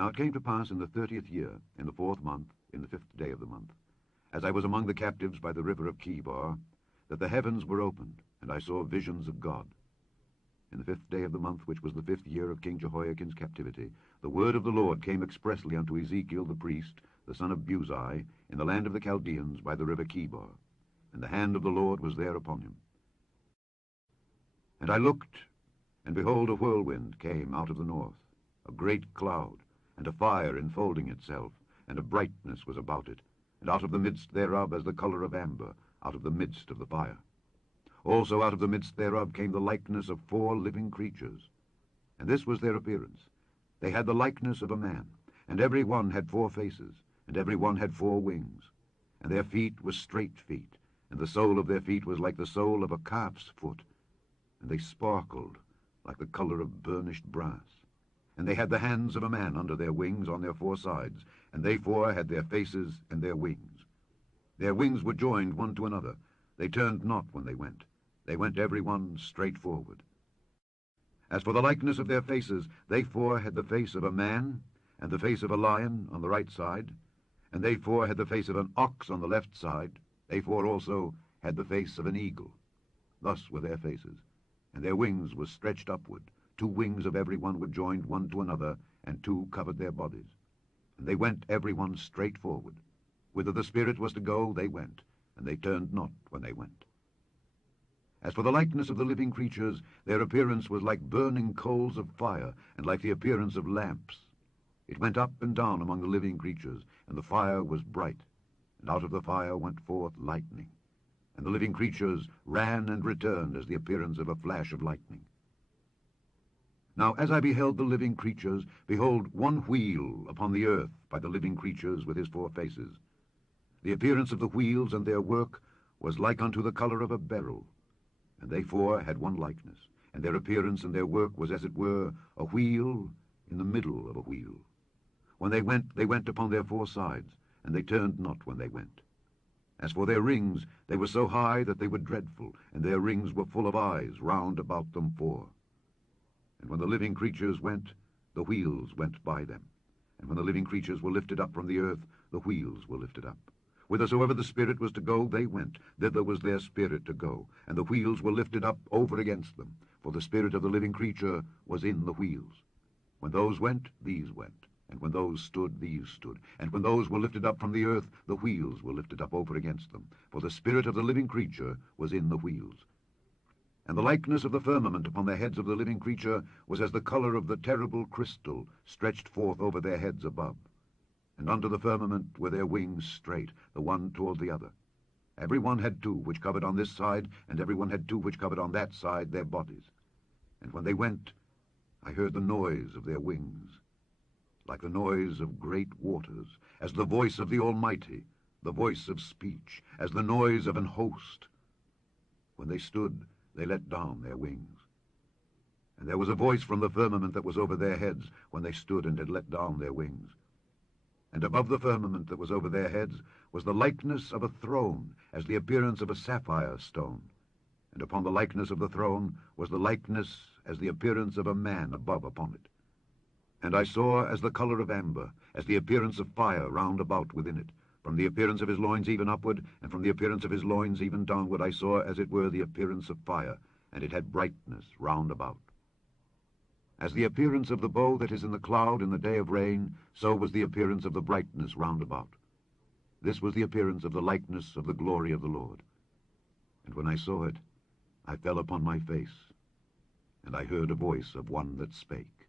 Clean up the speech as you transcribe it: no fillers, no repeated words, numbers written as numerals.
Now it came to pass in the 30th year, in the 4th month, in the 5th day of the month, as I was among the captives by the river of Chebar, that the heavens were opened, and I saw visions of God. In the 5th day of the month, which was the 5th year of King Jehoiakim's captivity, the word of the Lord came expressly unto Ezekiel the priest, the son of Buzi, in the land of the Chaldeans by the river Chebar, and the hand of the Lord was there upon him. And I looked, and behold, a whirlwind came out of the north, a great cloud, and a fire enfolding itself, and a brightness was about it, and out of the midst thereof as the color of amber, out of the midst of the fire. Also out of the midst thereof came the likeness of 4 living creatures. And this was their appearance. They had the likeness of a man, and every one had 4 faces, and every one had 4 wings. And their feet were straight feet, and the sole of their feet was like the sole of a calf's foot, and they sparkled like the color of burnished brass. And they had the hands of a man under their wings on their 4 sides, and they 4 had their faces and their wings. Their wings were joined one to another. They turned not when they went. They went every one straight forward. As for the likeness of their faces, they 4 had the face of a man, and the face of a lion on the right side, and they 4 had the face of an ox on the left side. They 4 also had the face of an eagle. Thus were their faces, and their wings were stretched upward. 2 wings of every one were joined one to another, and 2 covered their bodies. And they went every one straight forward. Whither the Spirit was to go, they went, and they turned not when they went. As for the likeness of the living creatures, their appearance was like burning coals of fire, and like the appearance of lamps. It went up and down among the living creatures, and the fire was bright, and out of the fire went forth lightning. And the living creatures ran and returned as the appearance of a flash of lightning. Now as I beheld the living creatures, behold, one wheel upon the earth by the living creatures with his 4 faces. The appearance of the wheels and their work was like unto the color of a beryl. And they 4 had one likeness, and their appearance and their work was as it were a wheel in the middle of a wheel. When they went upon their 4 sides, and they turned not when they went. As for their rings, they were so high that they were dreadful, and their rings were full of eyes round about them 4. And when the living creatures went, the wheels went by them. And when the living creatures were lifted up from the earth, the wheels were lifted up. Whithersoever the Spirit was to go, they went. Thither was their spirit to go. And the wheels were lifted up over against them. For the spirit of the living creature was in the wheels. When those went, these went. And when those stood, these stood. And when those were lifted up from the earth, the wheels were lifted up over against them. For the spirit of the living creature was in the wheels. And the likeness of the firmament upon the heads of the living creature was as the color of the terrible crystal stretched forth over their heads above. And unto the firmament were their wings straight, the one toward the other. Every one had 2 which covered on this side, and every one had 2 which covered on that side their bodies. And when they went, I heard the noise of their wings, like the noise of great waters, as the voice of the Almighty, the voice of speech, as the noise of an host. When they stood, they let down their wings. And there was a voice from the firmament that was over their heads, when they stood and had let down their wings. And above the firmament that was over their heads was the likeness of a throne, as the appearance of a sapphire stone. And upon the likeness of the throne was the likeness as the appearance of a man above upon it. And I saw as the color of amber, as the appearance of fire round about within it. From the appearance of his loins even upward, and from the appearance of his loins even downward, I saw as it were the appearance of fire, and it had brightness round about. As the appearance of the bow that is in the cloud in the day of rain, so was the appearance of the brightness round about. This was the appearance of the likeness of the glory of the Lord. And when I saw it, I fell upon my face, and I heard a voice of one that spake.